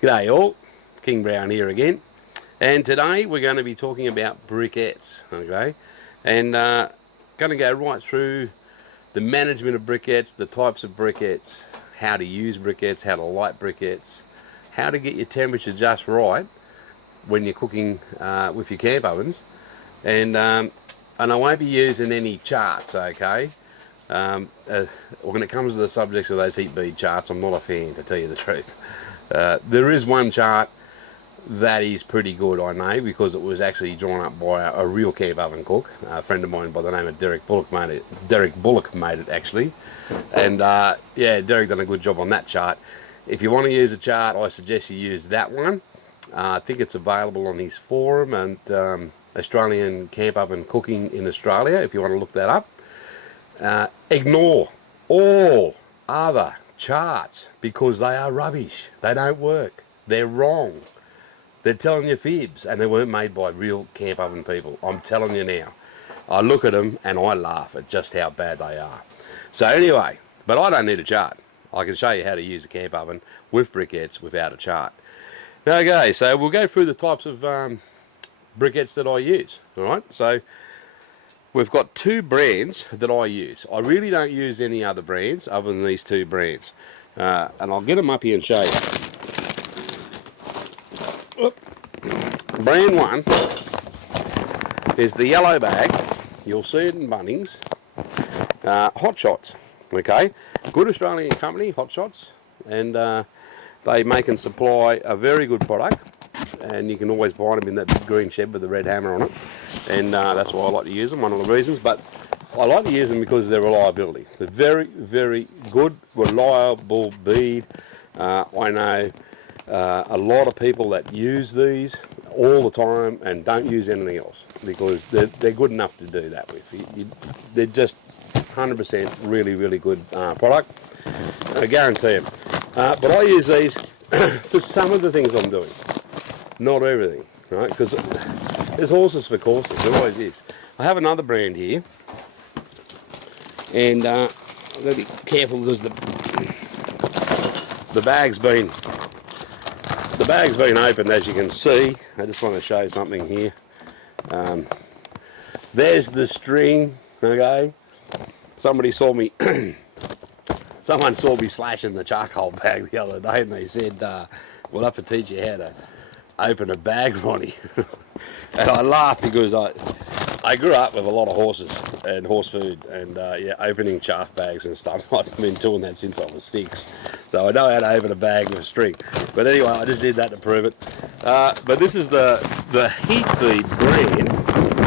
G'day all, Kingbrown here again, and today we're going to be talking about briquettes, okay, and going to go right through the management of briquettes, the types of briquettes, how to use briquettes, how to light briquettes, how to get your temperature just right when you're cooking with your camp ovens, and I won't be using any charts, okay. When it comes to the subjects of those heat bead charts, I'm not a fan, to tell you the truth. There is one chart that is pretty good, I know, because it was actually drawn up by a real camp oven cook, a friend of mine by the name of Derek Bullock made it actually, and yeah, Derek done a good job on that chart. If you want to use a chart, I suggest you use that one. I think it's available on his forum and Australian Camp Oven Cooking in Australia, if you want to look that up. Ignore all other charts because they are rubbish. They don't work. They're wrong. They're telling you fibs, and they weren't made by real camp oven people. I'm telling you now. I look at them and I laugh at just how bad they are. So anyway, but I don't need a chart. I can show you how to use a camp oven with briquettes without a chart. Okay, so we'll go through the types of briquettes that I use. All right, so we've got two brands that I use. I really don't use any other brands other than these two brands. And I'll get them up here and show you. Brand one is the yellow bag. You'll see it in Bunnings. Hot Shots. Okay, good Australian company, Hot Shots. And they make and supply a very good product. And you can always buy them in that big green shed with the red hammer on it, and that's why I like to use them, one of the reasons. But I like to use them because of their reliability. They're very, very good, reliable bead. I know a lot of people that use these all the time and don't use anything else because they're good enough to do that with. They're just 100% really, really good product. I guarantee it. But I use these for some of the things I'm doing. Not everything, right? Because there's horses for courses, there always is. I have another brand here, and I've got to be careful because the bag's been opened, as you can see. I just want to show you something here. There's the string, okay? Someone saw me slashing the charcoal bag the other day, and they said, we'll have to teach you how to open a bag, Ronnie. And I laughed because I grew up with a lot of horses and horse food and yeah, opening chaff bags and stuff. I've been doing that since I was 6, so I know how to open a bag with a string. But anyway, I just did that to prove it. But this is the Heat Bead brand.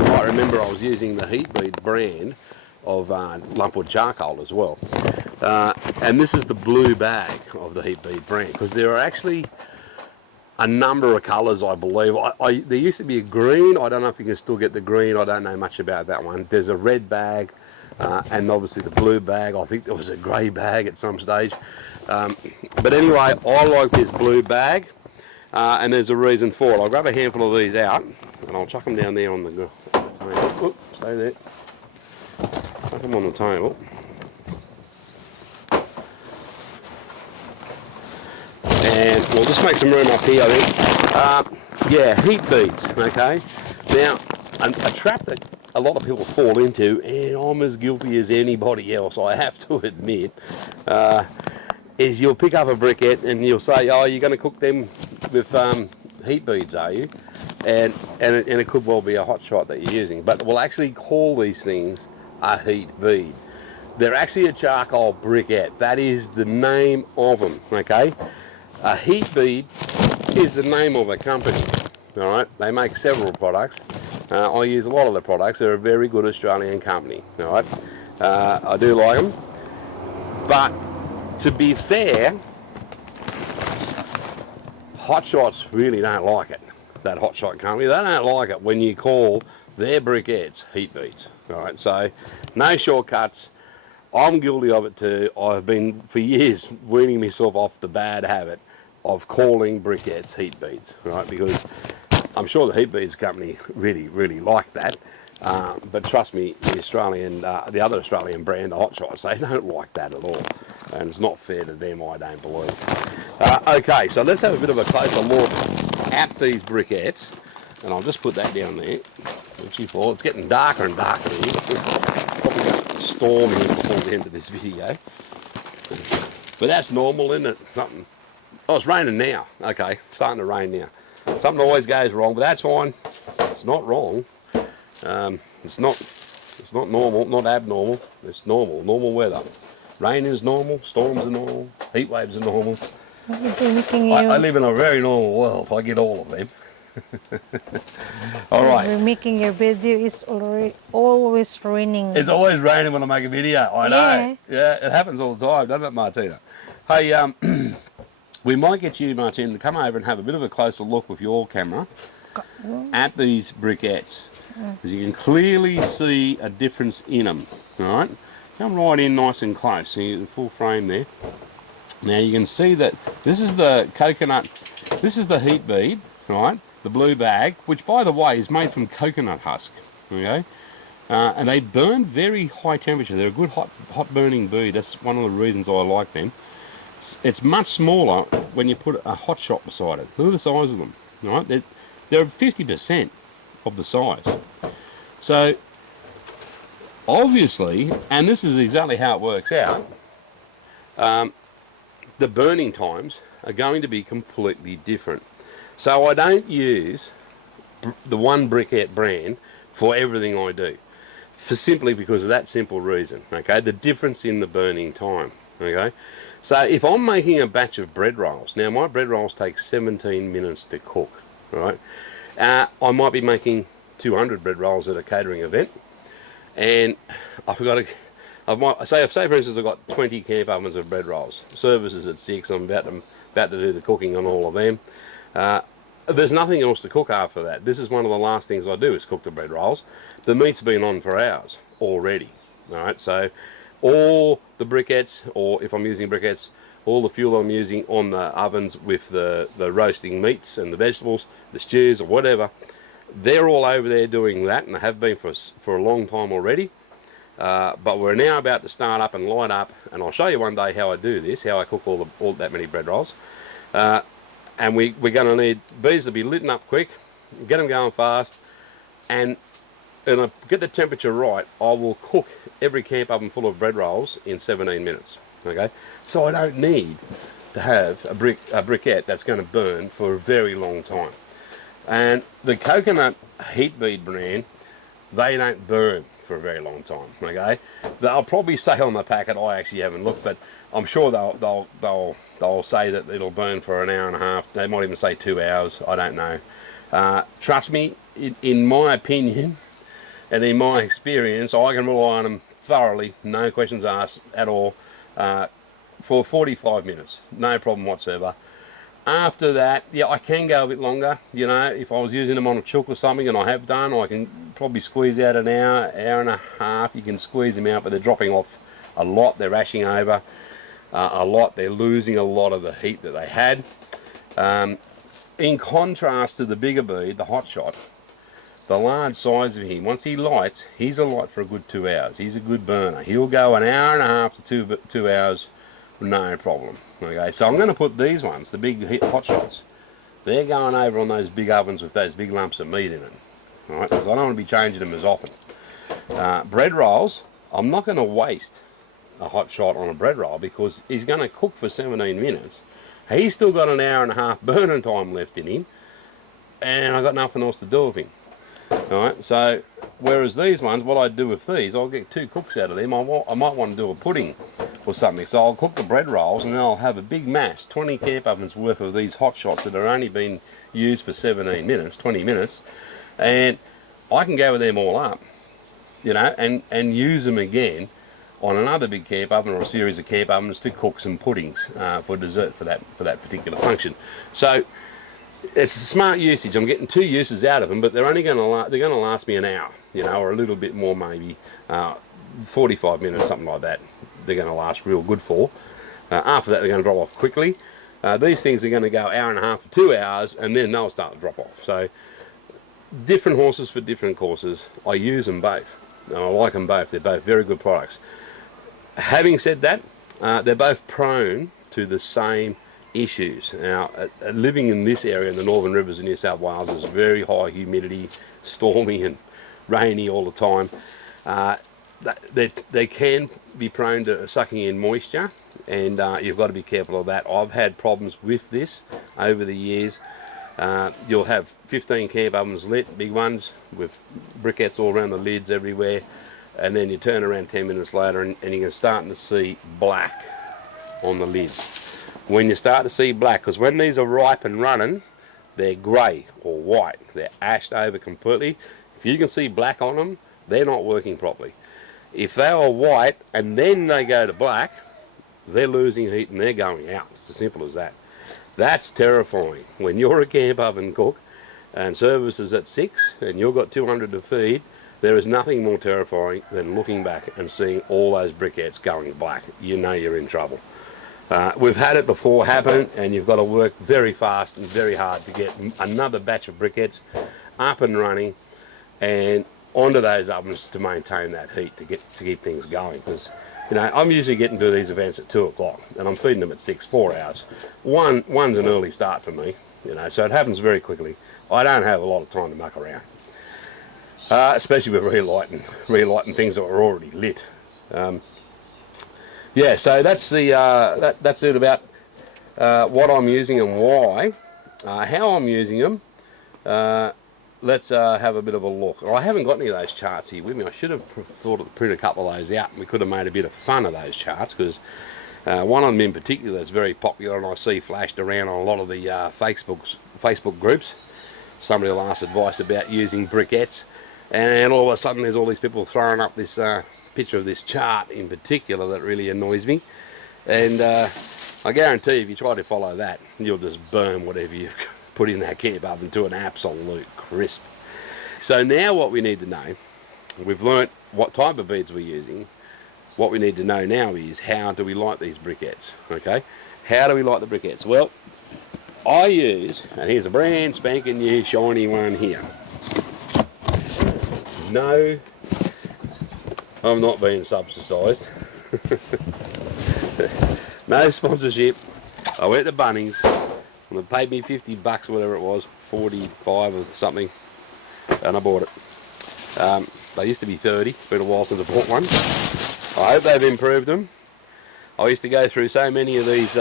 I remember I was using the Heat Bead brand of lumpwood charcoal as well. And this is the blue bag of the Heat Bead brand, because there are actually a number of colours, I believe. There used to be a green. I don't know if you can still get the green. I don't know much about that one. There's a red bag, and obviously the blue bag. I think there was a grey bag at some stage. But anyway, I like this blue bag, and there's a reason for it. I'll grab a handful of these out, and I'll chuck them down there on the table. Oops, stay there. Chuck them on the table. And we'll just make some room up here, I think. Yeah, heat beads, okay? Now, a trap that a lot of people fall into, and I'm as guilty as anybody else, I have to admit, is you'll pick up a briquette and you'll say, oh, you're going to cook them with heat beads, are you? And it could well be a hot shot that you're using, but we'll actually call these things a heat bead. They're actually a charcoal briquette. That is the name of them, okay? A heat bead is the name of a company, all right? They make several products. I use a lot of the products. They're a very good Australian company, all right? I do like them. But to be fair, Hot Shots really don't like it, that Hot Shot company. They don't like it when you call their briquettes heat beads, all right? So no shortcuts. I'm guilty of it too. I've been, for years, weaning myself off the bad habit of calling briquettes heat beads, right? Because I'm sure the heat beads company really, really like that. But trust me, the other Australian brand, the Hot Shots, they don't like that at all. And it's not fair to them, I don't believe. Okay, so let's have a bit of a closer look at these briquettes. And I'll just put that down there. It's getting darker and darker here. Probably going to storm here before the end of this video. But that's normal, isn't it? Something. Oh, it's raining now. Okay, starting to rain now. Something always goes wrong, but that's fine. It's not wrong. It's not normal, not abnormal. It's normal weather. Rain is normal, storms are normal, heat waves are normal. I live in a very normal world. I get all of them. All right. You're making your video is always raining. It's always raining when I make a video. I know. Yeah, it happens all the time, doesn't it, Martina? Hey, we might get you, Martina, to come over and have a bit of a closer look with your camera at these briquettes. Because you can clearly see a difference in them. All right. Come right in nice and close. See the full frame there. Now you can see that this is the coconut, this is the heat bead, right? The blue bag, which by the way is made from coconut husk, okay? And they burn very high temperature. They're a good hot burning bead. That's one of the reasons I like them. It's much smaller when you put a hot shot beside it. Look at the size of them, right? They're 50% of the size. So obviously, and this is exactly how it works out, the burning times are going to be completely different. So I don't use the one briquette brand for everything I do, simply because of that simple reason, okay? The difference in the burning time, okay? So if I'm making a batch of bread rolls, now my bread rolls take 17 minutes to cook, right? I might be making 200 bread rolls at a catering event, and I've got to, say for instance I've got 20 camp ovens of bread rolls. Service is at 6. I'm about to do the cooking on all of them. There's nothing else to cook after that. This is one of the last things I do is cook the bread rolls. The meat's been on for hours already. All right, so all the briquettes, or if I'm using briquettes, all the fuel I'm using on the ovens with the roasting meats and the vegetables, the stews or whatever, they're all over there doing that, and they have been for a long time already. But we're now about to start up and light up, and I'll show you one day how I do this, how I cook all that many bread rolls. And we're going to need bees to be lit up quick, get them going fast, and I get the temperature right, I will cook every camp oven full of bread rolls in 17 minutes. Okay, so I don't need to have a briquette that's going to burn for a very long time. And the coconut heat bead brand, they don't burn for a very long time. Okay, they'll probably say on the packet, I actually haven't looked, but I'm sure they'll say that it'll burn for an hour and a half. They might even say 2 hours. I don't know. Trust me, in my opinion and in my experience, I can rely on them thoroughly, no questions asked at all, for 45 minutes, no problem whatsoever. After that, yeah, I can go a bit longer. You know, if I was using them on a chook or something, and I have done, I can probably squeeze out an hour and a half. You can squeeze them out, but they're dropping off a lot. They're ashing over a lot. They're losing a lot of the heat that they had. In contrast to the bigger bead, the hot shot, the large size of him, once he lights, he's a light for a good 2 hours. He's a good burner. He'll go an hour and a half to two hours, no problem. Okay, so I'm going to put these ones, the big hot shots, they're going over on those big ovens with those big lumps of meat in it. All right, because I don't want to be changing them as often. Bread rolls, I'm not going to waste a hot shot on a bread roll because he's going to cook for 17 minutes. He's still got an hour and a half burning time left in him, and I've got nothing else to do with him. Alright, so whereas these ones, what I do with these, I'll get 2 cooks out of them. I might want to do a pudding or something. So I'll cook the bread rolls and then I'll have a big mash, 20 camp ovens worth of these hot shots that are only been used for 17 minutes, 20 minutes, and I can go with them all up, you know, and use them again on another big camp oven or a series of camp ovens to cook some puddings for dessert for that particular function. So it's a smart usage. I'm getting 2 uses out of them, but they're only going to last me an hour, you know, or a little bit more maybe, 45 minutes, something like that. They're going to last real good for. After that, they're going to drop off quickly. These things are going to go hour and a half to 2 hours, and then they'll start to drop off. So different horses for different courses. I use them both. And I like them both. They're both very good products. Having said that, they're both prone to the same issues. Now, living in this area in the Northern Rivers of New South Wales is very high humidity, stormy and rainy all the time. They can be prone to sucking in moisture, and you've got to be careful of that. I've had problems with this over the years. You'll have 15 camp ovens lit, big ones, with briquettes all around the lids everywhere, and then you turn around 10 minutes later and you're starting to see black on the lids. When you start to see black, because when these are ripe and running, they're grey or white. They're ashed over completely. If you can see black on them, they're not working properly. If they are white and then they go to black, they're losing heat and they're going out. It's as simple as that. That's terrifying. When you're a camp oven cook and service is at 6 and you've got 200 to feed, there is nothing more terrifying than looking back and seeing all those briquettes going black. You know you're in trouble. We've had it before happen, and you've got to work very fast and very hard to get another batch of briquettes up and running and onto those ovens to maintain that heat to keep things going. Because you know, I'm usually getting to these events at 2 o'clock and I'm feeding them at 6, 4 hours. One's an early start for me, you know, so it happens very quickly. I don't have a lot of time to muck around, especially with relighting things that are already lit. Yeah, so that's the that's it about what I'm using and why. How I'm using them. Let's have a bit of a look. I haven't got any of those charts here with me. I should have thought of printed a couple of those out, and we could have made a bit of fun of those charts, because one of them in particular is very popular, and I see flashed around on a lot of the Facebook groups. Somebody will ask advice about using briquettes, and all of a sudden there's all these people throwing up this picture of this chart in particular that really annoys me. And I guarantee if you try to follow that, you'll just burn whatever you've put in that camp oven to an absolute crisp. So now what we need to know, we've learnt what type of beads we're using. What we need to know now is, how do we light these briquettes? Okay, how do we light the briquettes? Well, I use, and here's a brand spanking new shiny one here. No, I'm not being subsidised. No sponsorship. I went to Bunnings and they paid me $50 or whatever it was, 45 or something, and I bought it. They used to be 30. It's been a while since I bought one. I hope they've improved them. I used to go through so many of these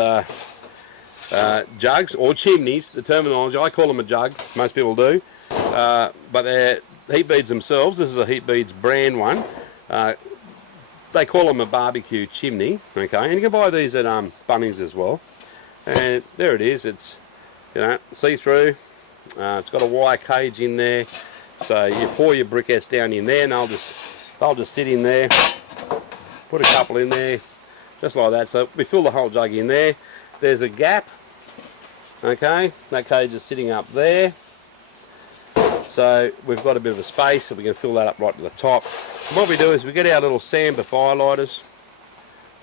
jugs or chimneys. The terminology, I call them a jug, most people do, but they're heat beads themselves. This is a Heat Beads brand one. They call them a barbecue chimney, okay, and you can buy these at Bunnings as well. And there it is. It's, you know, see-through. It's got a wire cage in there, so you pour your briquettes down in there, and they'll just sit in there. Put a couple in there, just like that. So we fill the whole jug in there. There's a gap, okay. That cage is sitting up there. So we've got a bit of a space, so we can fill that up right to the top. And what we do is we get our little Samba fire lighters,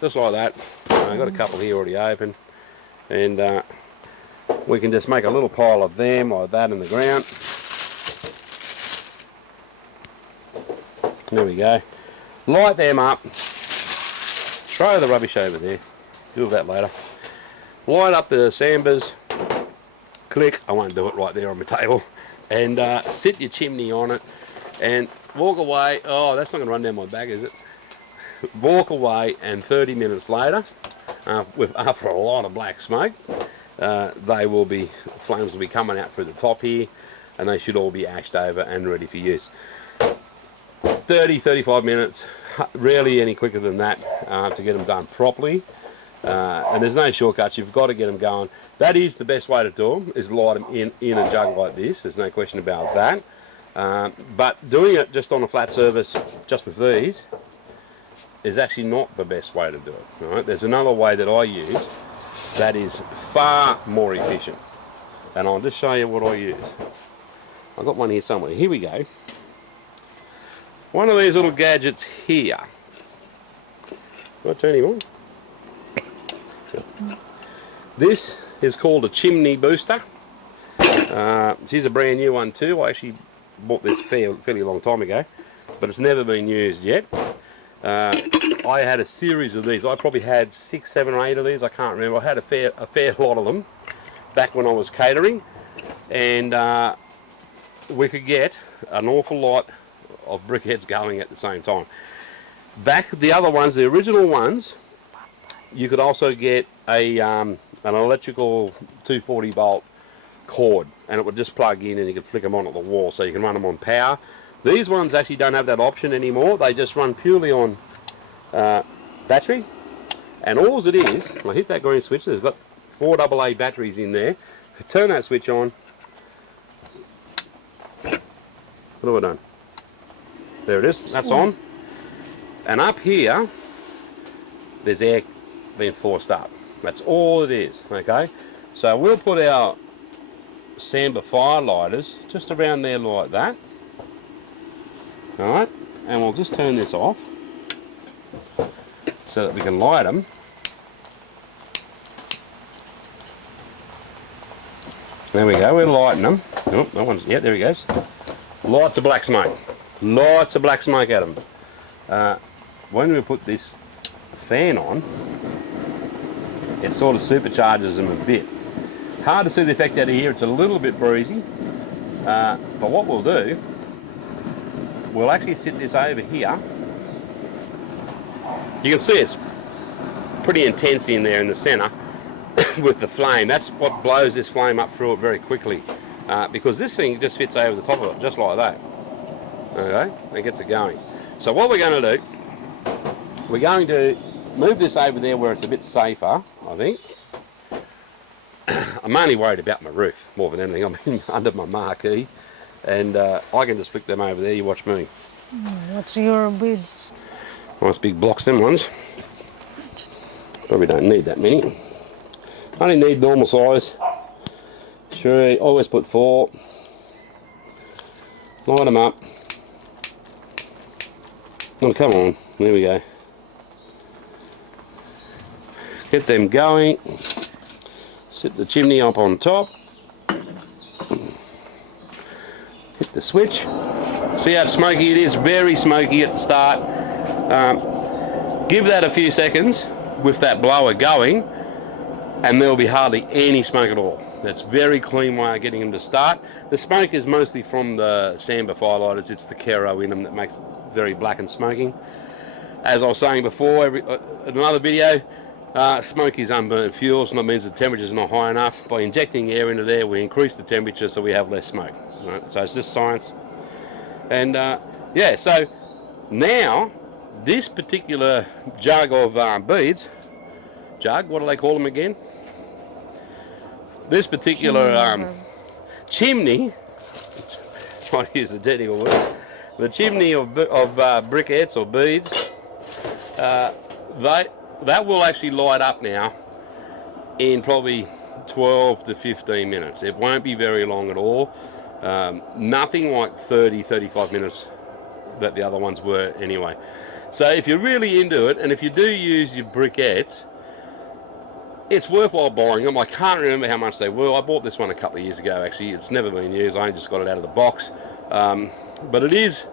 just like that. I've got a couple here already open, and we can just make a little pile of them like that in the ground. There we go. Light them up. Throw the rubbish over there. Do that later. Light up the Sambas. Click. I won't do it right there on my table. And sit your chimney on it and walk away. Oh, that's not going to run down my back, is it? Walk away, and 30 minutes later, after a lot of black smoke, flames will be coming out through the top here, and they should all be ashed over and ready for use. 30-35 minutes, rarely any quicker than that, to get them done properly. And there's no shortcuts. You've got to get them going. That is the best way to do them, is light them in a jug like this. There's no question about that. But doing it just on a flat surface, just with these, is actually not the best way to do it. Right? There's another way that I use that is far more efficient, and I'll just show you what I use. I've got one here somewhere. Here we go. One of these little gadgets here. Can I turn him on? This is called a chimney booster. She's a brand new one too. I actually bought this fairly long time ago, but it's never been used yet. I had a series of these. I probably had 6, 7 or 8 of these. I can't remember. I had a fair lot of them back when I was catering, and we could get an awful lot of briquettes going at the same time. Back the other ones, the original ones, you could also get an electrical 240 volt cord, and it would just plug in and you could flick them on at the wall, so you can run them on power. These ones actually don't have that option anymore. They just run purely on battery, and all it is, I hit that green switch, there's got 4 AA batteries in there. Turn that switch on. What have I done? There it is, that's on. And up here, there's air being forced up. That's all it is, okay? So we'll put our Samba fire lighters just around there like that. Alright, and we'll just turn this off so that we can light them. There we go, we're lighting them. Oh, that one's, yeah, there he goes. Lots of black smoke. Lots of black smoke at them. When we put this fan on, it sort of supercharges them a bit. Hard to see the effect out of here, it's a little bit breezy. But what we'll do, we'll actually sit this over here. You can see it's pretty intense in there in the centre with the flame. That's what blows this flame up through it very quickly, because this thing just fits over the top of it, just like that. Okay, and gets it going. So what we're going to do, we're going to move this over there where it's a bit safer, I think. I'm only worried about my roof more than anything. I'm under my marquee, and I can just flick them over there. You watch me. What's your beads? Nice big blocks, them ones. Probably don't need that many. Only need normal size. Sure, always put 4. Light them up. Oh, come on. There we go. Get them going. Set the chimney up on top. Hit the switch. See how smoky it is? Very smoky at the start. Give that a few seconds with that blower going, and there'll be hardly any smoke at all. That's a very clean way of getting them to start. The smoke is mostly from the Samba firelighters. It's the Kero in them that makes it very black and smoking. As I was saying before, in another video, smoke is unburnt fuel, so that means the temperature is not high enough. By injecting air into there, we increase the temperature so we have less smoke. Right? So it's just science. And yeah, so now this particular jug of beads, what do they call them again? This particular chimney, I use the technical word, the chimney of briquettes or beads, that will actually light up now in probably 12 to 15 minutes. It won't be very long at all. Nothing like 30-35 minutes that the other ones were anyway. So if you're really into it, and if you do use your briquettes, it's worthwhile buying them. I can't remember how much they were. I bought this one a couple of years ago actually. It's never been used. I only just got it out of the box. But it is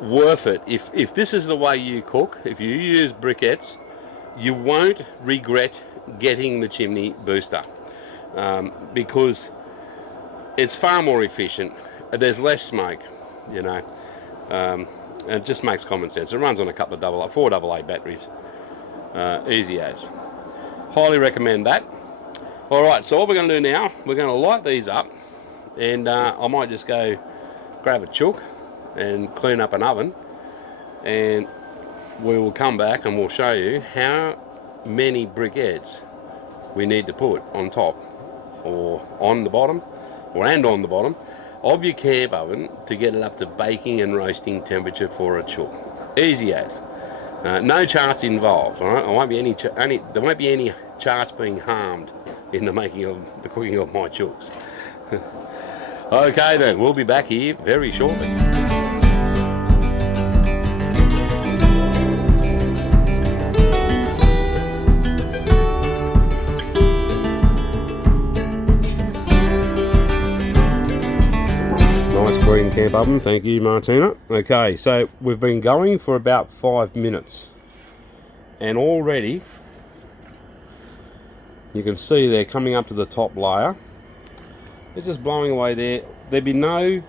worth it. If this is the way you cook, if you use briquettes, you won't regret getting the chimney booster, because it's far more efficient. There's less smoke, you know, and it just makes common sense. It runs on a couple of 4 AA batteries, easy as. Highly recommend that. All right, so what we're going to do now, we're going to light these up, and I might just go grab a chook and clean up an oven, and we will come back and we'll show you how many briquettes we need to put on top or on the bottom on the bottom of your camp oven to get it up to baking and roasting temperature for a chook. Easy as. No charts involved. All right? There won't be any charts being harmed in the making of the cooking of my chooks. Okay then, we'll be back here very shortly. Green camp oven. Thank you, Martina. Okay, so we've been going for about 5 minutes, and already you can see they're coming up to the top layer. It's just blowing away there. There'd be no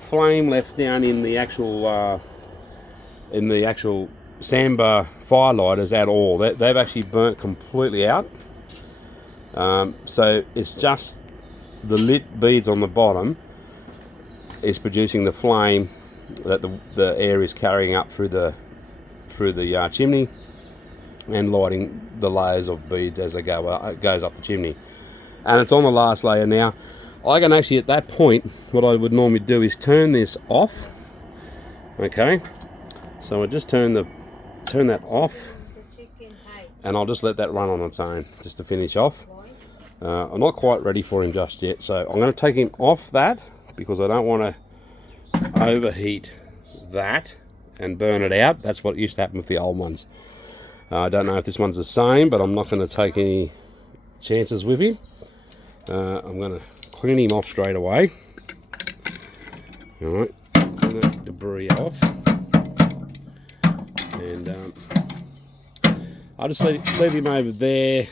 flame left down in the actual sandbar firelighters at all. They've actually burnt completely out. So it's just the lit beads on the bottom is producing the flame that the air is carrying up through the chimney and lighting the layers of beads as it goes up the chimney. And it's on the last layer now. I can actually, at that point, what I would normally do is turn this off. Okay, so I just turn that off, and I'll just let that run on its own just to finish off. I'm not quite ready for him just yet, so I'm going to take him off that because I don't want to overheat that and burn it out. That's what used to happen with the old ones. I don't know if this one's the same, but I'm not going to take any chances with him. I'm going to clean him off straight away. Alright, clean that debris off. And I'll just leave him over there.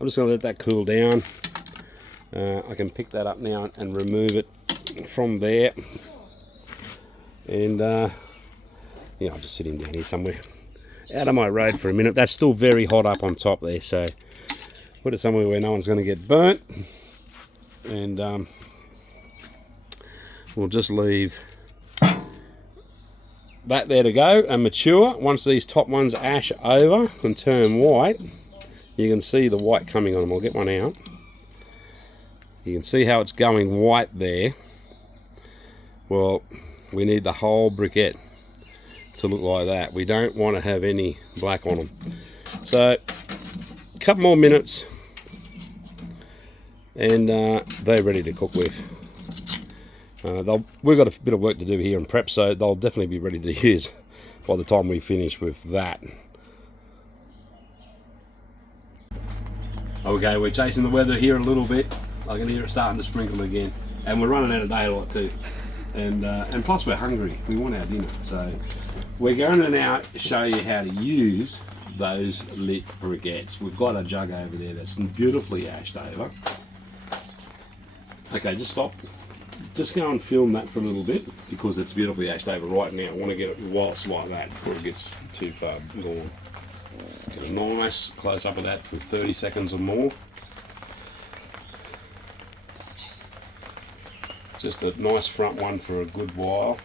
I'm just going to let that cool down. I can pick that up now and remove it from there. And yeah, I'll just sit him down here somewhere. Out of my road for a minute. That's still very hot up on top there, so put it somewhere where no one's going to get burnt. And we'll just leave that there to go and mature. Once these top ones ash over and turn white, you can see the white coming on them. I'll get one out. You can see how it's going white there. Well, we need the whole briquette to look like that. We don't want to have any black on them. So a couple more minutes and they're ready to cook with. We've got a bit of work to do here in prep, so they'll definitely be ready to use by the time we finish with that. Okay, we're chasing the weather here a little bit. I can hear it starting to sprinkle again, and we're running out of daylight too. And plus we're hungry. We want our dinner, so we're going to now show you how to use those lit briquettes. We've got a jug over there that's beautifully ashed over. Okay, just stop. Just go and film that for a little bit because it's beautifully ashed over right now. I want to get it whilst like that before it gets too far gone. Get a nice close up of that for 30 seconds or more. Just a nice front one for a good while.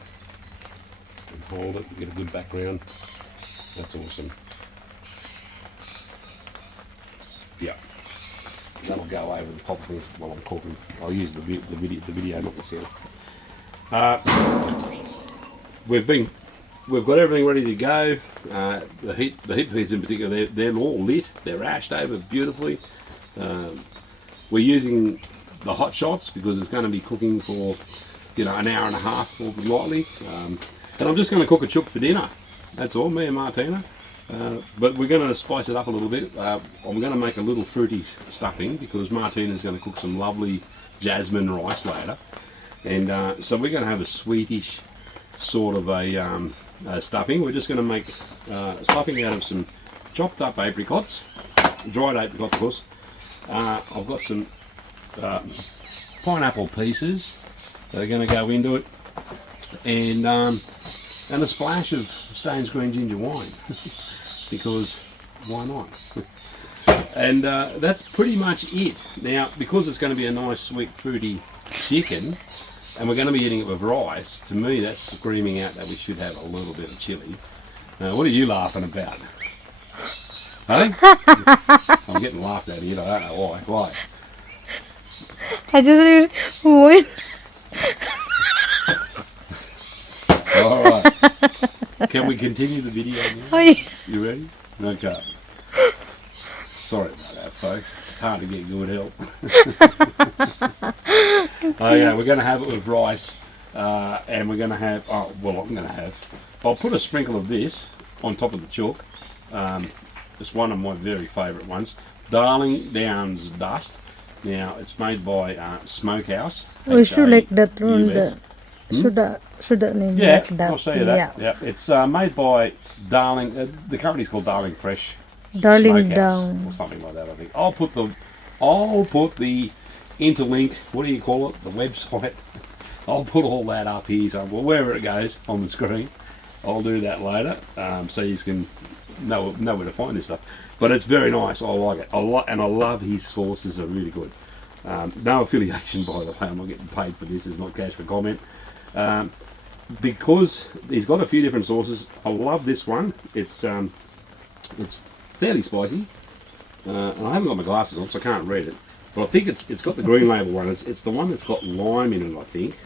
And hold it, get a good background. That's awesome. Yeah. That'll go over the top of it while I'm cooking. I'll use the video, not the sound. We've got everything ready to go. The heat feeds in particular, they're all lit. They're ashed over beautifully. We're using the hot shots because it's going to be cooking for an hour and a half, more than likely. And I'm just going to cook a chook for dinner. That's all, me and Martina. But we're going to spice it up a little bit. I'm going to make a little fruity stuffing because Martina's going to cook some lovely jasmine rice later. And so we're going to have a sweetish sort of a stuffing. We're just going to make stuffing out of some chopped up apricots, dried apricots of course. I've got some pineapple pieces that are going to go into it. And a splash of Staines green ginger wine. Because why not? And that's pretty much it. Now, because it's going to be a nice sweet fruity chicken and we're going to be eating it with rice, to me that's screaming out that we should have a little bit of chilli. What are you laughing about? Hey? I'm getting laughed at here, I don't know why. Why? I just went. Alright. Can we continue the video now? Oh, yeah. You ready? Okay. Sorry about that, folks. It's hard to get good help. Oh yeah, we're going to have it with rice, and we're going to have. I'm going to have. I'll put a sprinkle of this on top of the chook. It's one of my very favourite ones. Darling Downs Dust. Now it's made by Smokehouse. We should like that on US. the Sudah nih Yeah, like that. I'll show you that. Yeah, it's made by Darling. The company's called Darling Fresh Darling Smokehouse Down. or something like that. I think I'll put the interlink. What do you call it? The website. I'll put all that up here, so wherever it goes on the screen. I'll do that later, so you can know where to find this stuff. But it's very nice. I like it. And I love his sauces. Are really good. No affiliation, by the way. I'm not getting paid for this. It's not cash for comment. Because he's got a few different sauces. I love this one. It's fairly spicy. And I haven't got my glasses on, so I can't read it. But I think it's got the green label one. It's the one that's got lime in it, I think.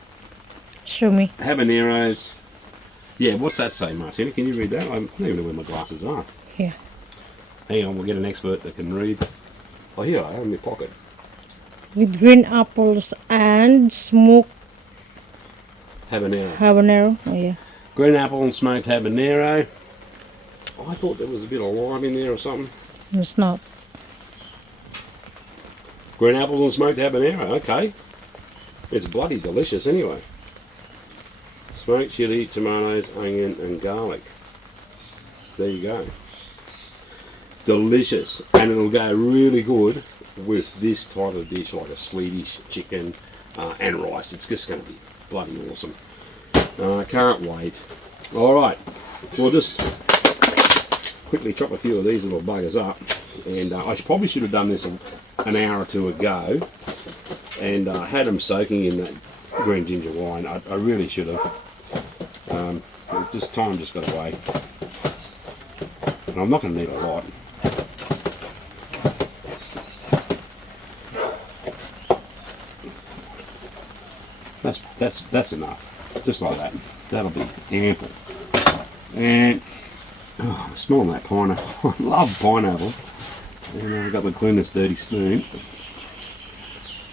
Show me. Habaneros. Yeah, what's that say, Martina? Can you read that? I don't even know where my glasses are. Here. Hang on, we'll get an expert that can read. Oh, here I have in my pocket. With green apples and smoked Habanero. Oh yeah. Green apple and smoked habanero. I thought there was a bit of lime in there or something. It's not. Green apple and smoked habanero, okay. It's bloody delicious anyway. Smoked chili, tomatoes, onion and garlic. There you go. Delicious. And it'll go really good with this type of dish, like a Swedish chicken and rice. It's just going to be bloody awesome. I can't wait. Alright, we'll just quickly chop a few of these little buggers up. And I probably should have done this an hour or two ago and had them soaking in that green ginger wine. I really should have. Time just got away. And I'm not going to need a lot. That's enough. Just like that. That'll be ample. And I'm smelling that pineapple. I love pineapple. And I've got to clean this dirty spoon.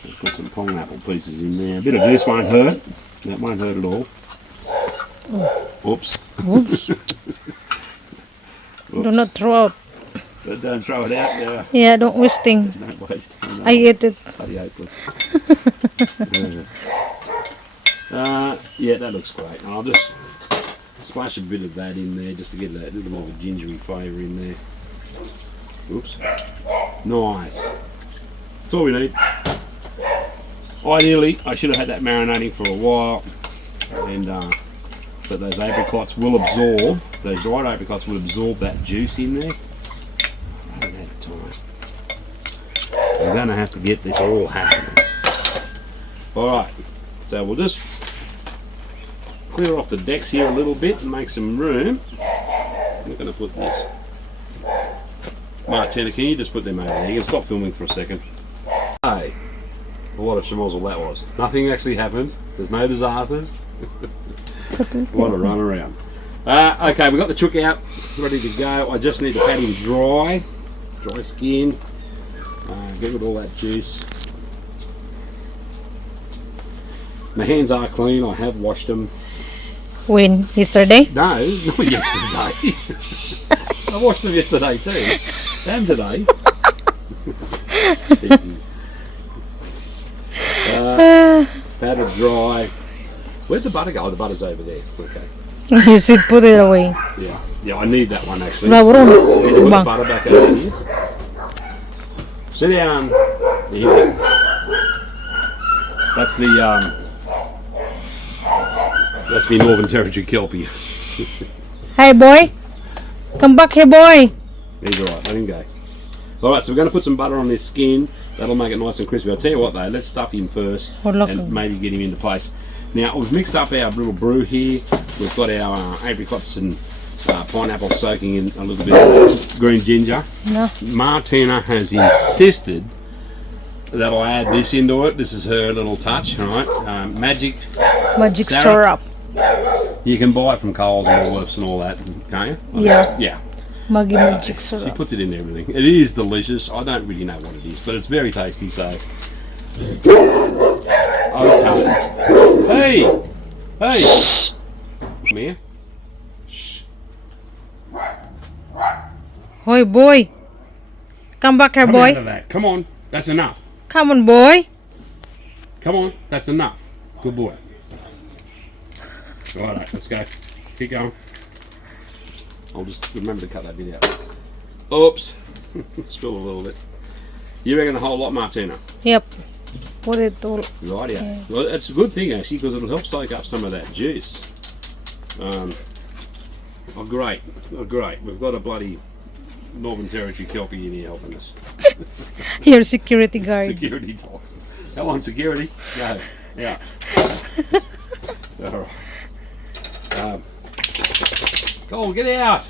I've got some pineapple pieces in there. A bit of juice won't hurt. That won't hurt at all. Oops. Oops. Do not throw out. But don't throw it out. Yeah, don't wasting. Don't waste it. I ate it. Bloody hopeless. Yeah, that looks great. And I'll just splash a bit of that in there just to get that little more of a gingery flavour in there. Oops. Nice. That's all we need. Ideally, I should have had that marinating for a while. And but those apricots will absorb, those dried apricots will absorb that juice in there. I don't have time. I'm going to have to get this all happening. Alright, so we'll just clear off the decks here a little bit and make some room. I'm going to put this. Martina, can you just put them over there? You can stop filming for a second. Hey, what a schmozzle that was. Nothing actually happened. There's no disasters. What a run around. Okay, we've got the chook out, ready to go. I just need to pat him dry skin, get rid of all that juice. My hands are clean, I have washed them. When? Yesterday? No, not yesterday. I washed them yesterday too, and today. Patted dry. Where'd the butter go? Oh, the butter's over there. Okay. You should put it away. Yeah, I need that one actually. Nah, bro. Need to put the butter back over here. Sit down. Yeah. That's the Northern Territory Kelpie. Hey boy, come back here, boy. He's alright, let him go. Alright, so we're going to put some butter on this skin. That'll make it nice and crispy. I'll tell you what though, let's stuff him first and maybe get him into place. Now, we've mixed up our little brew here. We've got our apricots and pineapple soaking in a little bit of green ginger. No. Martina has insisted that I add this into it. This is her little touch, right? Magic syrup. You can buy it from Coles and Woolworths and all that, can't you? Yeah. Yeah. Magic syrup. She puts it in everything. It is delicious. I don't really know what it is, but it's very tasty, so... Okay. Hey! Come here. Shh. Hoi, boy. Come back here, boy. Out of that. Come on. That's enough. Come on, boy. Come on. That's enough. Good boy. Righto, let's go. Keep going. I'll just remember to cut that bit out. Oops. Spilled a little bit. You reckon the whole lot, Martina? Yep. Put it all. Right, yeah. Yeah. Well, it's a good thing actually because it'll help soak up some of that juice. Oh, great. Oh, great. We've got a bloody Northern Territory Kelpie in here helping us. Your security guard. Security dog. Come on, security. Go. Yeah. All right. Cole, get out.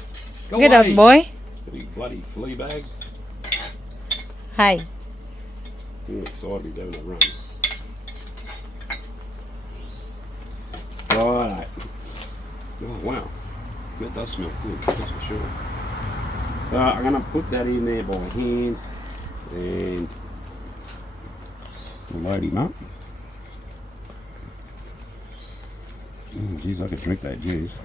Go Get away. up, boy. You bloody flea bag. Hi. I'm excited he's having a run. Right. Oh, wow. That does smell good, that's for sure. I'm going to put that in there by hand and load him up. Geez, I could drink that juice.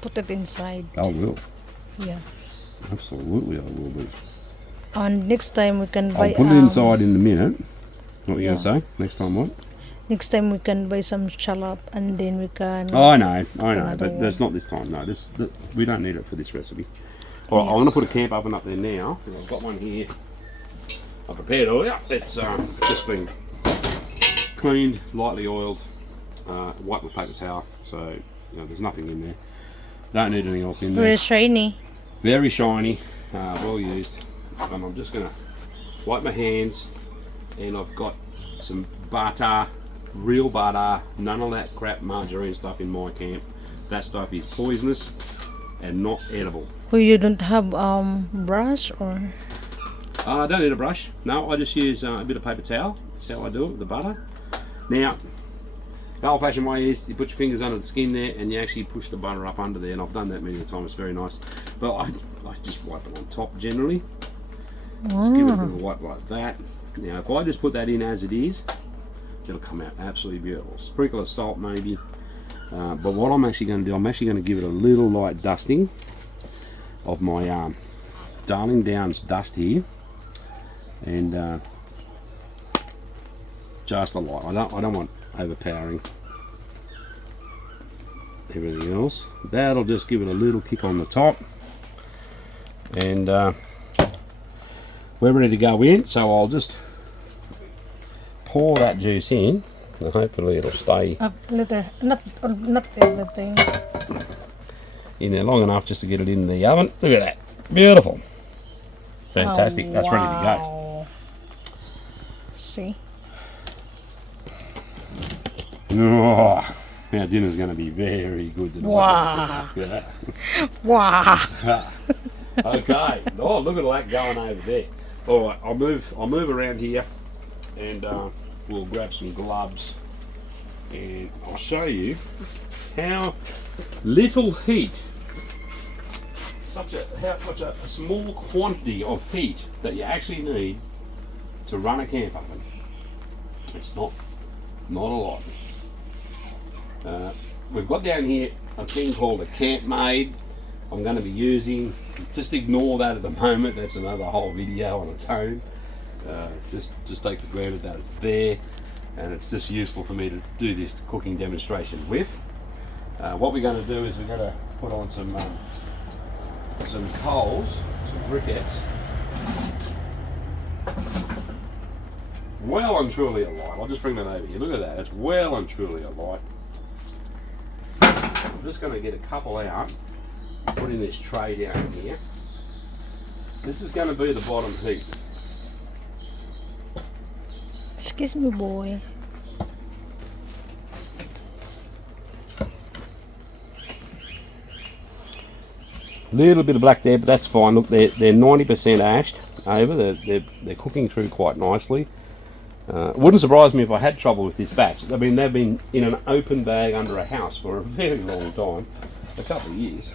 Put it inside. I will. Yeah. Absolutely, I will be. And next time we can buy. I'll put it inside in a minute. What are you Yeah. going to say? Next time what? Next time we can buy some shallot and then we can. Oh, I know, Another but one. that's not this time. No, we don't need it for this recipe. All right, I'm going to put a camp oven up there now. I've got one here. I prepared earlier. It's just been cleaned, lightly oiled, wiped with paper towel. So there's nothing in there. Don't need anything else in there. Very shiny. Very shiny, well used. And I'm just going to wipe my hands, and I've got some butter. Real butter, none of that crap margarine stuff in my camp. That stuff is poisonous and not edible. Well, you don't have brush or? I don't need a brush. No, I just use a bit of paper towel. That's how I do it with the butter. Now, the old-fashioned way is you put your fingers under the skin there and you actually push the butter up under there. And I've done that many times. It's very nice. But I just wipe it on top generally. Just give it a bit of a wipe like that. Now, if I just put that in as it is, it'll come out absolutely beautiful. Sprinkle of salt maybe. But what I'm actually going to do, I'm actually going to give it a little light dusting of my Darling Downs dust here. And just a light. I don't want overpowering everything else. That'll just give it a little kick on the top. And we're ready to go in. So I'll just pour that juice in, and hopefully it'll stay Not everything. in there long enough just to get it in the oven. Look at that, beautiful, fantastic. Oh, That's ready to go. wow. See? Oh, our dinner's going to be very good tonight. Wow. Look at Wow. that. Okay. Oh, look at that going over there. All right, I'll move around here, and we'll grab some gloves, and I'll show you how little heat, such a small quantity of heat that you actually need to run a camp oven. It's not a lot. We've got down here a thing called a Camp Maid. I'm going to be using. Just ignore that at the moment. That's another whole video on its own. Just take for granted that it's there, and it's just useful for me to do this cooking demonstration with. What we're going to do is we're going to put on some coals, some briquettes, well and truly alight. I'll just bring that over here. Look at that. It's well and truly alight. I'm just going to get a couple out, put in this tray down here. This is going to be the bottom heat. Excuse me, boy. Little bit of black there, but that's fine. Look, they're 90% ashed over. They're cooking through quite nicely. Wouldn't surprise me if I had trouble with this batch. I mean, they've been in an open bag under a house for a very long time, a couple of years.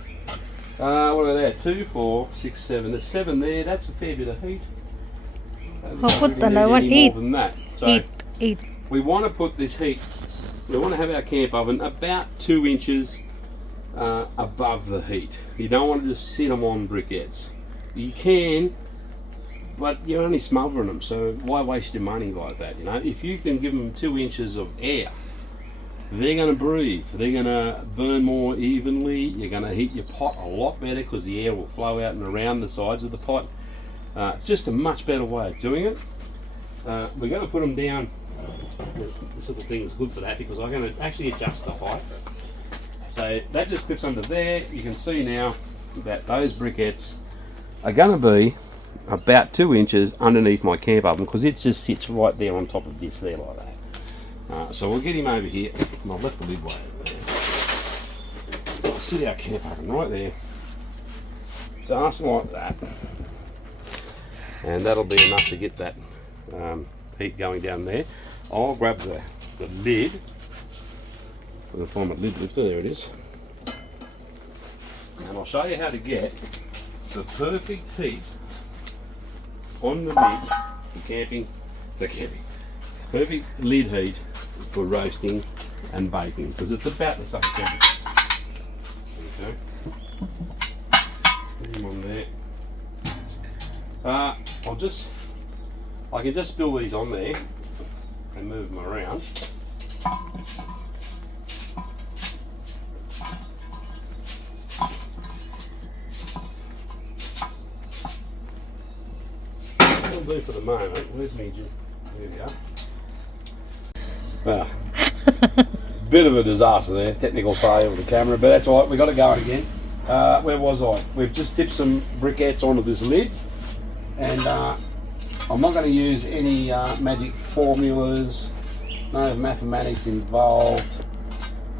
What are there? 2, 4, 6, 7. There's 7 there. That's a fair bit of heat. Put the Really one need any eat. more than that. So Eat. we want to put this heat. We want to have our camp oven about 2 inches above the heat. You don't want to just sit them on briquettes. You can, but you're only smothering them, so why waste your money like that? If you can give them 2 inches of air they're going to breathe. They're going to burn more evenly. You're going to heat your pot a lot better because the air will flow out and around the sides of the pot. Just a much better way of doing it. We're going to put them down. This little thing is good for that because I'm going to actually adjust the height. So that just clips under there. You can see now that those briquettes are going to be about 2 inches underneath my camp oven because it just sits right there on top of this there like that. So we'll get him over here. I've left the lid way over there. I'll sit our camp oven right there, just like that, and that'll be enough to get that heat going down there. I'll grab the lid. I'm going to find my lid lifter. There it is. And I'll show you how to get the perfect heat on the lid for camping. Perfect lid heat for roasting and baking because it's about the same temperature. Okay. Put them on there. I can just spill these on there and move them around. That'll do for the moment. Where's me? There we go. Well, bit of a disaster there, technical failure with the camera, but that's all right, we got it going again. Where was I? We've just tipped some briquettes onto this lid, and I'm not going to use any magic formulas, no mathematics involved.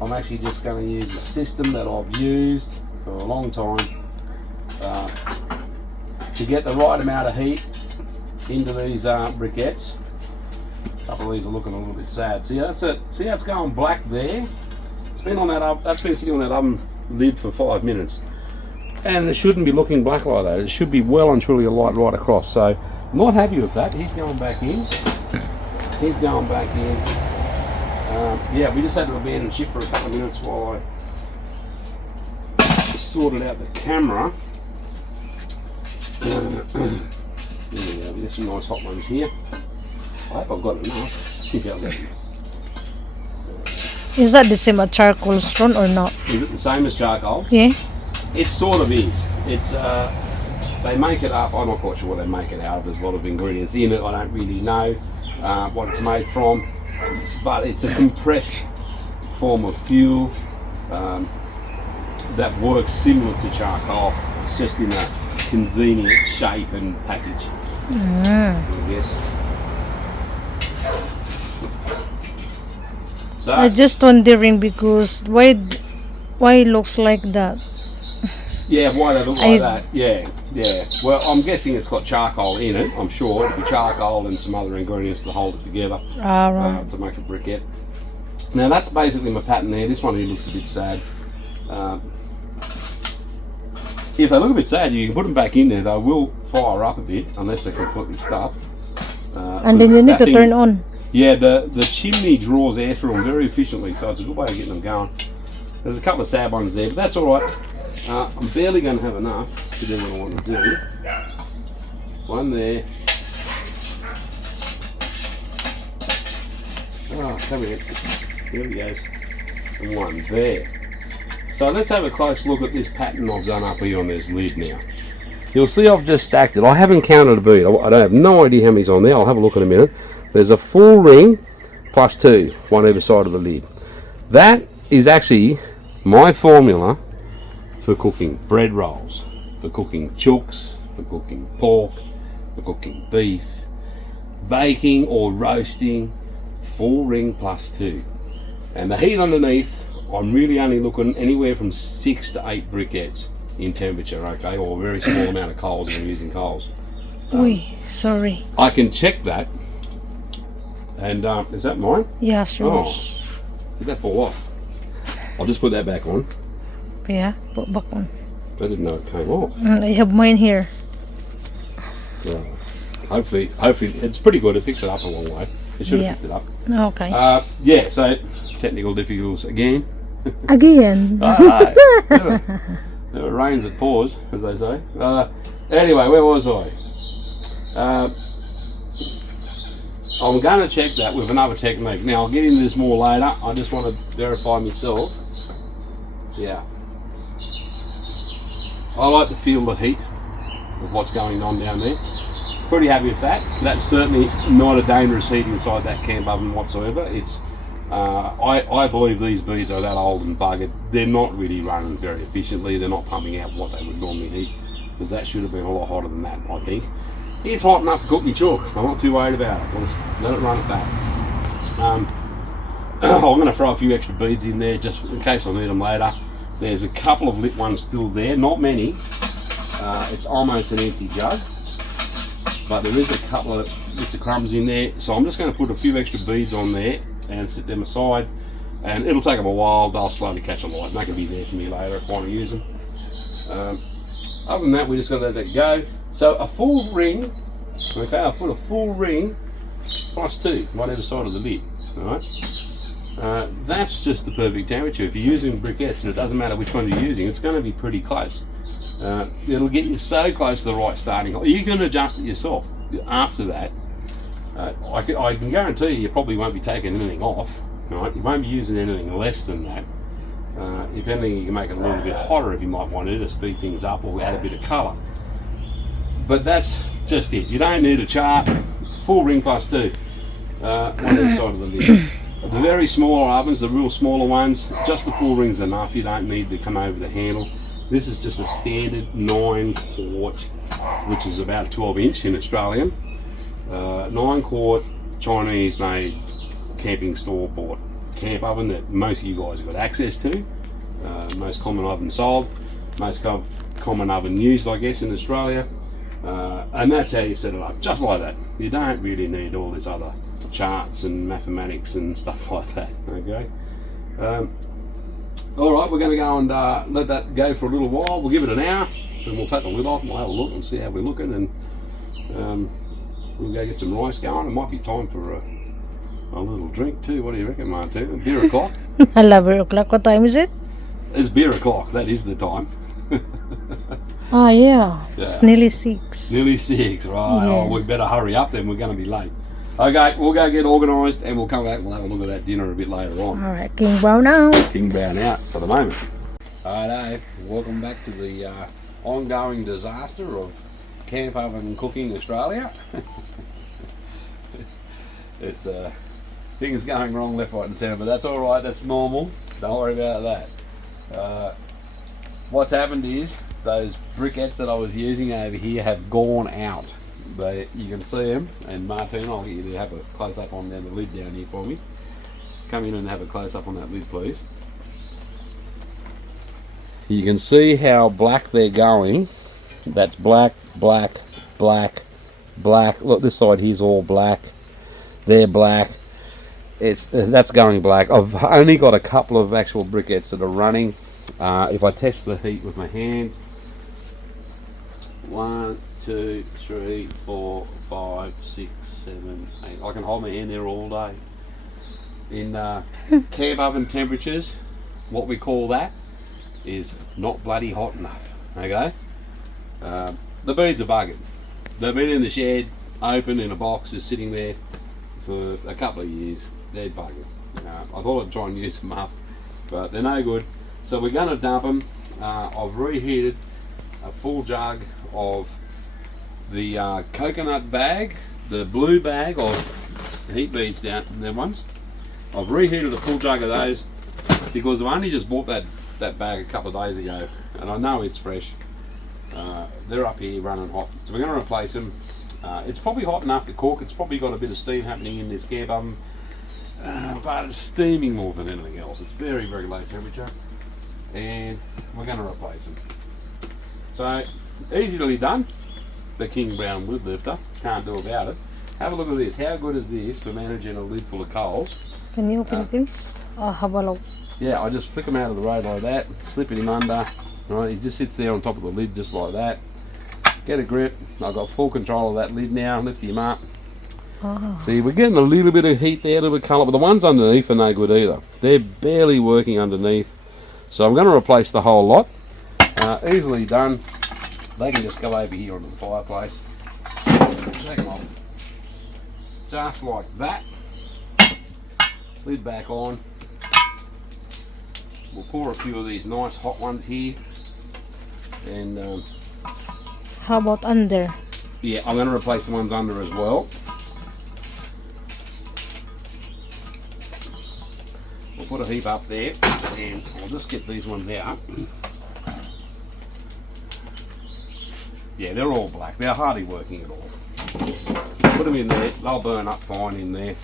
I'm actually just going to use a system that I've used for a long time to get the right amount of heat into these briquettes. A couple of these are looking a little bit sad. See how it's going black there? It's been on that that's been sitting on that oven lid for 5 minutes, and it shouldn't be looking black like that. It should be well and truly a light right across. So I'm not happy with that. He's going back in. He's going back in. Yeah, we just had to abandon ship for a couple of minutes while I sorted out the camera. There's some nice hot ones here. I hope I've got enough. Yeah, I'll get it. Is that the same as charcoal stone or not? Is it the same as charcoal? Yeah. It sort of is. It's they make it up. I'm not quite sure what they make it out of. There's a lot of ingredients in it. I don't really know what it's made from, but it's a compressed form of fuel that works similar to charcoal. It's just in a convenient shape and package. I guess. So, I'm just wondering because why it looks like that. Yeah, why they look like that? Yeah. Well, I'm guessing it's got charcoal in it. I'm sure it'll be charcoal and some other ingredients to hold it together Right. to make a briquette. Now that's basically my pattern there. This one here looks a bit sad. If they look a bit sad, you can put them back in there. They will fire up a bit unless they're completely stuffed. And then you need to turn on. Yeah, the chimney draws air through them very efficiently, so it's a good way of getting them going. There's a couple of sad ones there, but that's all right. I'm barely going to have enough to do what I want to do. One there. Oh, come here. There he goes. And one there. So let's have a close look at this pattern I've done up here on this lid now. You'll see I've just stacked it. I haven't counted a bead. I don't have no idea how many's on there. I'll have a look in a minute. There's a full ring plus 2, one either side of the lid. That is actually my formula for cooking bread rolls, for cooking chooks, for cooking pork, for cooking beef, baking or roasting, full ring plus 2. And the heat underneath, I'm really only looking anywhere from 6 to 8 briquettes in temperature, okay, or a very small amount of coals if I'm using coals. Sorry. I can check that. And is that mine? Yes, yours. Oh, did that fall off? I'll just put that back on. Yeah, put back on. I didn't know it came off. I have mine here. Right. Hopefully it's pretty good. It picks it up a long way. It should have picked it up. Okay. Yeah, so technical difficulties again. Again. It rains, it pours, as they say. Anyway, where was I? I'm going to check that with another technique. Now I'll get into this more later. I just want to verify myself. Yeah. I like to feel the heat of what's going on down there. Pretty happy with that. That's certainly not a dangerous heat inside that camp oven whatsoever. It's I believe these beads are that old and buggered. They're not really running very efficiently. They're not pumping out what they would normally heat, because that should have been a lot hotter than that, I think. It's hot enough to cook me chalk. I'm not too worried about it. I'll just let it run at that. I'm going to throw a few extra beads in there just in case I need them later. There's a couple of lit ones still there, not many. It's almost an empty jug, but there is a couple of bits of crumbs in there. So I'm just going to put a few extra beads on there and set them aside. And it'll take them a while. They'll slowly catch a light. And they can be there for me later if I want to use them. Other than that, we're just going to let that go. So a full ring, okay, I'll put a full ring plus 2, whatever side of the lid, alright? That's just the perfect temperature. If you're using briquettes, and it doesn't matter which one you're using, it's going to be pretty close. It'll get you so close to the right starting. You can adjust it yourself after that. I can guarantee you probably won't be taking anything off, right? You won't be using anything less than that. If anything, you can make it a little bit hotter if you might want to speed things up or add a bit of colour. But that's just it. You don't need a chart. Full ring plus 2 on the side of the lid. The very smaller ovens, the real smaller ones, just the full ring's enough. You don't need to come over the handle. This is just a standard 9-quart, which is about 12-inch in Australian. 9-quart Chinese made camping store bought camp oven that most of you guys have got access to. Most common oven sold, most common oven used, I guess, in Australia. And that's how you set it up, just like that. You don't really need all this other charts and mathematics and stuff like that, okay? Alright, we're going to go and let that go for a little while. We'll give it an hour, then we'll take the lid off and we'll have a look and see how we're looking, and we'll go get some rice going. It might be time for a little drink too. What do you reckon, Martin? Beer o'clock? I love beer o'clock. What time is it? It's beer o'clock, that is the time. Oh yeah, it's nearly 6. Nearly 6, right? Yeah. Oh, we better hurry up then, we're going to be late. Okay, we'll go get organised and we'll come back and we'll have a look at that dinner a bit later on. Alright, Kingbrown out. Kingbrown out for the moment. Alright, welcome back to the ongoing disaster of camp oven cooking Australia. It's things going wrong left, right and centre, but that's alright, that's normal. Don't worry about that. What's happened is those briquettes that I was using over here have gone out. You can see them, and Martin, I'll get you to have a close up on the lid down here for me. Come in and have a close up on that lid, please. You can see how black they're going. That's black, black, black, black. Look, this side here's all black. They're black. That's going black. I've only got a couple of actual briquettes that are running. If I test the heat with my hand, 1, 2, 3, 4, 5, 6, 7, 8. I can hold my hand there all day. In camp oven temperatures, what we call that is not bloody hot enough. Okay. The beads are buggered. They've been in the shed, open in a box, just sitting there for a couple of years. They're buggered. I thought I'd try and use them up, but they're no good. So we're going to dump them. I've reheated a full jug of the coconut bag, the blue bag of heat beads down there ones. I've reheated a full jug of those because I've only just bought that bag a couple of days ago, and I know it's fresh. They're up here running hot, so we're going to replace them. It's probably hot enough to cook. It's probably got a bit of steam happening in this camp oven, but it's steaming more than anything else. It's very, very low temperature, and we're going to replace them. So easily done. The Kingbrown lid lifter, can't do about it. Have a look at this. How good is this for managing a lid full of coals? Can you open it, please? Oh, have a look. Yeah, I just flick him out of the road like that, slip him under. Right, he just sits there on top of the lid just like that. Get a grip. I've got full control of that lid now. Lift him up. Oh. See, we're getting a little bit of heat there, a little bit of colour, but the ones underneath are no good either. They're barely working underneath. So I'm going to replace the whole lot. Easily done. They can just go over here onto the fireplace. Take them off. just like that. Lid back on. We'll pour a few of these nice hot ones here. And How about under? yeah, I'm going to replace the ones under as well. We'll put a heap up there, and I'll just get these ones out. Yeah, they're all black. They're hardly working at all. Put them in there. They'll burn up fine in there.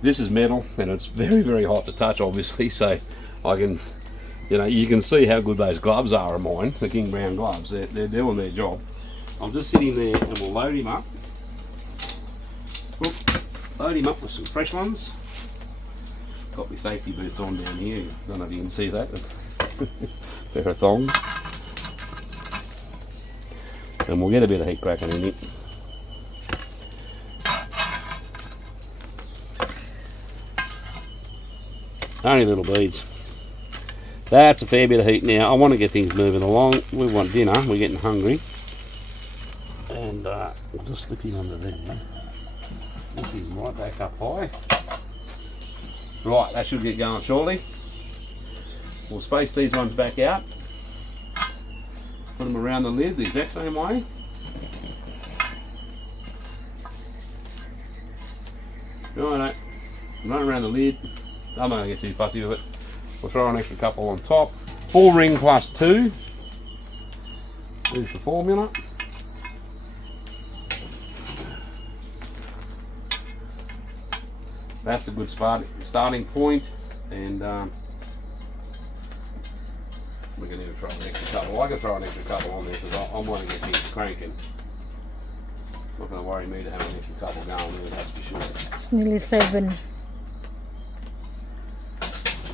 This is metal, and it's very, very hot to touch, obviously. So I can, you can see how good those gloves are of mine, the Kingbrown gloves. They're doing their job. I'm just sitting there, and we'll load him up. Load him up with some fresh ones. Got my safety boots on down here. Don't know if you can see that. Pair of thongs. And we'll get a bit of heat cracking in it. Only little beads. That's a fair bit of heat now. I want to get things moving along. We want dinner. We're getting hungry. And we'll just slip him under there. Lift him right back up high. Right, that should get going shortly. We'll space these ones back out. Put them around the lid the exact same way. Right, run around the lid. I'm not going to get too fussy with it. We'll throw an extra couple on top. 4 ring plus 2. There's the formula. That's a good starting point, and we're going to throw an extra couple. I can throw an extra couple on there because I want to get things cranking. It's not going to worry me to have an extra couple going there, that's for sure. It's nearly 7.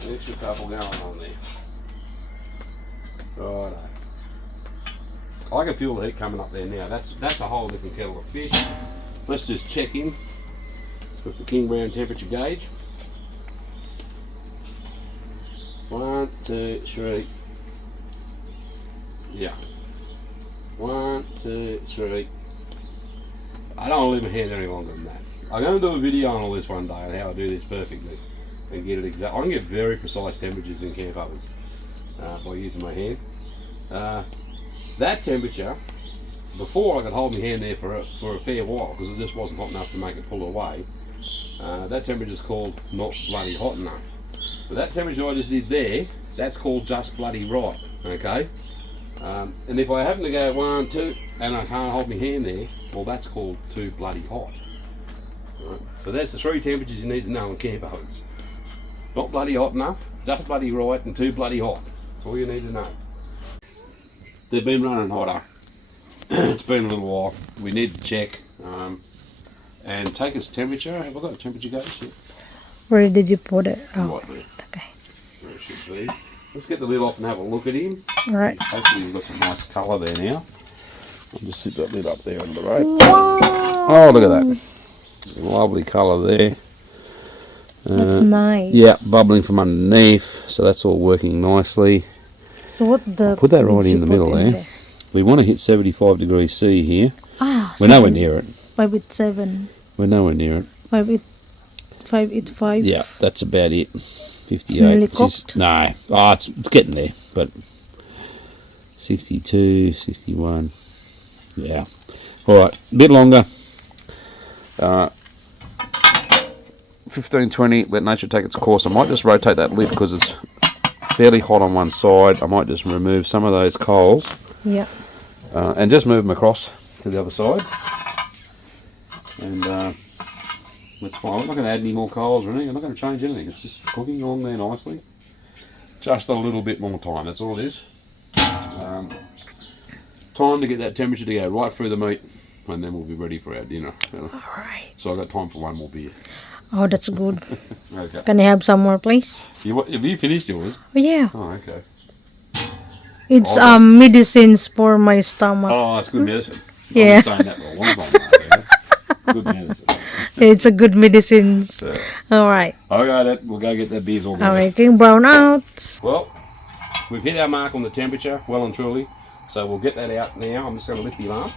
An extra couple going on there. Righto. I can feel the heat coming up there now. That's a whole different kettle of fish. Let's just check in with the Kingbrown temperature gauge. 1, 2, 3. Yeah. 1, 2, 3. I don't want to leave my hand any longer than that. I'm going to do a video on all this one day on how I do this perfectly and get it exact. I can get very precise temperatures in camp ovens by using my hand. That temperature, before I could hold my hand there for a fair while because it just wasn't hot enough to make it pull away. That temperature is called not bloody hot enough. But that temperature I just did there, that's called just bloody right. Okay. And if I happen to go 1, 2, and I can't hold my hand there, well, that's called too bloody hot. Right? So that's the 3 temperatures you need to know in camp ovens. Not bloody hot enough, just bloody right, and too bloody hot. That's all you need to know. They've been running hotter. It's been a little while. We need to check and take its temperature. Have I got a temperature gauge yet? Where did you put it? Oh, Right there. okay. There it should be. Let's get the lid off and have a look at him. Right. Hopefully you've got some nice colour there now. I'll just sit that lid up there on the road. Wow. Oh, look at that. Lovely colour there. That's nice. Yeah, bubbling from underneath. So that's all working nicely. So what the... Put that right did you in the put middle there. We want to hit 75 degrees C here. Ah, We're nowhere near it. 587. We're nowhere near it. 585. Yeah, that's about it. 58. It's nearly which is- cooked. no, oh, it's getting there, but 62, 61. Yeah. All right, a bit longer. 15, 20. Let nature take its course. I might just rotate that lid because it's fairly hot on one side. I might just remove some of those coals. Yeah. And just move them across to the other side. And that's fine. I'm not going to add any more coals or anything. I'm not going to change anything. It's just cooking along there nicely. Just a little bit more time. That's all it is. Time to get that temperature to go right through the meat, and then we'll be ready for our dinner. Alright. So I've got time for one more beer. Oh, that's good. Okay. Can I have some more, please? Have you finished yours? Oh, yeah. Oh, okay. It's medicines for my stomach. Oh, that's good medicine. Yeah. I've been saying that for a long time now. Yeah. Good medicine. It's a good medicines. So, Alright. okay, we'll go get that beers all going. Alright, Kingbrown out. Well, we've hit our mark on the temperature, well and truly. So we'll get that out now. I'm just going to lift him up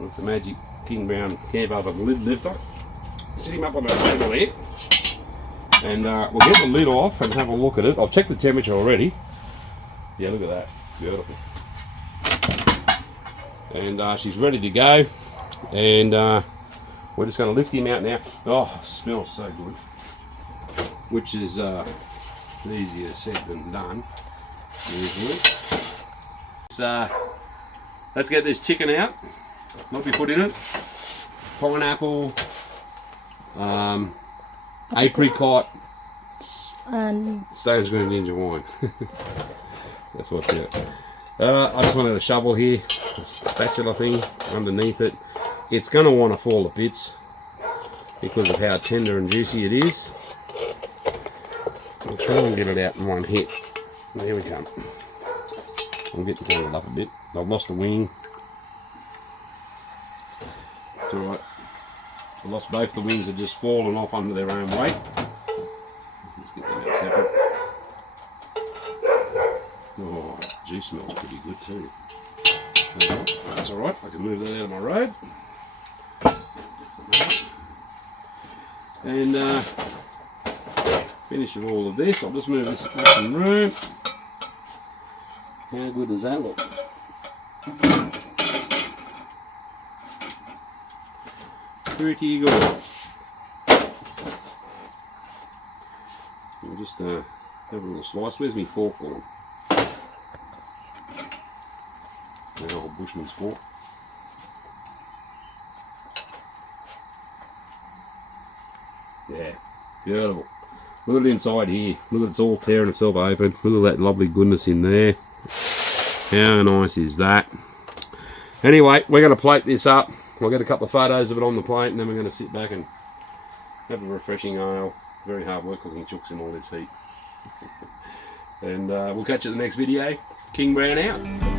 with the magic Kingbrown camp oven lid lifter. Sit him up on the table there, and we'll get the lid off and have a look at it. I've checked the temperature already. Yeah, look at that, beautiful. And she's ready to go, and we're just going to lift him out now. Oh, smells so good, which is easier said than done usually. So let's get this chicken out. What we put in it: pineapple, apricot, And Stone's Green Ginger wine. That's what's in it. I just wanted a shovel here, a spatula thing underneath it. It's going to want to fall to bits because of how tender and juicy it is. I'll try and get it out in one hit. There we come. I'm getting tangled up a bit. I've lost a wing. It's alright. I lost both the wings, are just fallen off under their own weight. Let's get them out separate. Oh, that juice smells pretty good too. That's alright, I can move that out of my road. And finish with all of this. I'll just move this back in the room. How good does that look? Pretty good. I'll just have a little slice. Where's my fork gone? The old bushman's fork. Yeah, beautiful. Look at it inside here. Look at it's all tearing itself open. Look at that lovely goodness in there. How nice is that? Anyway, we're going to plate this up. We'll get a couple of photos of it on the plate, and then we're going to sit back and have a refreshing ale. Very hard work cooking chooks in all this heat. And we'll catch you in the next video. Kingbrown out.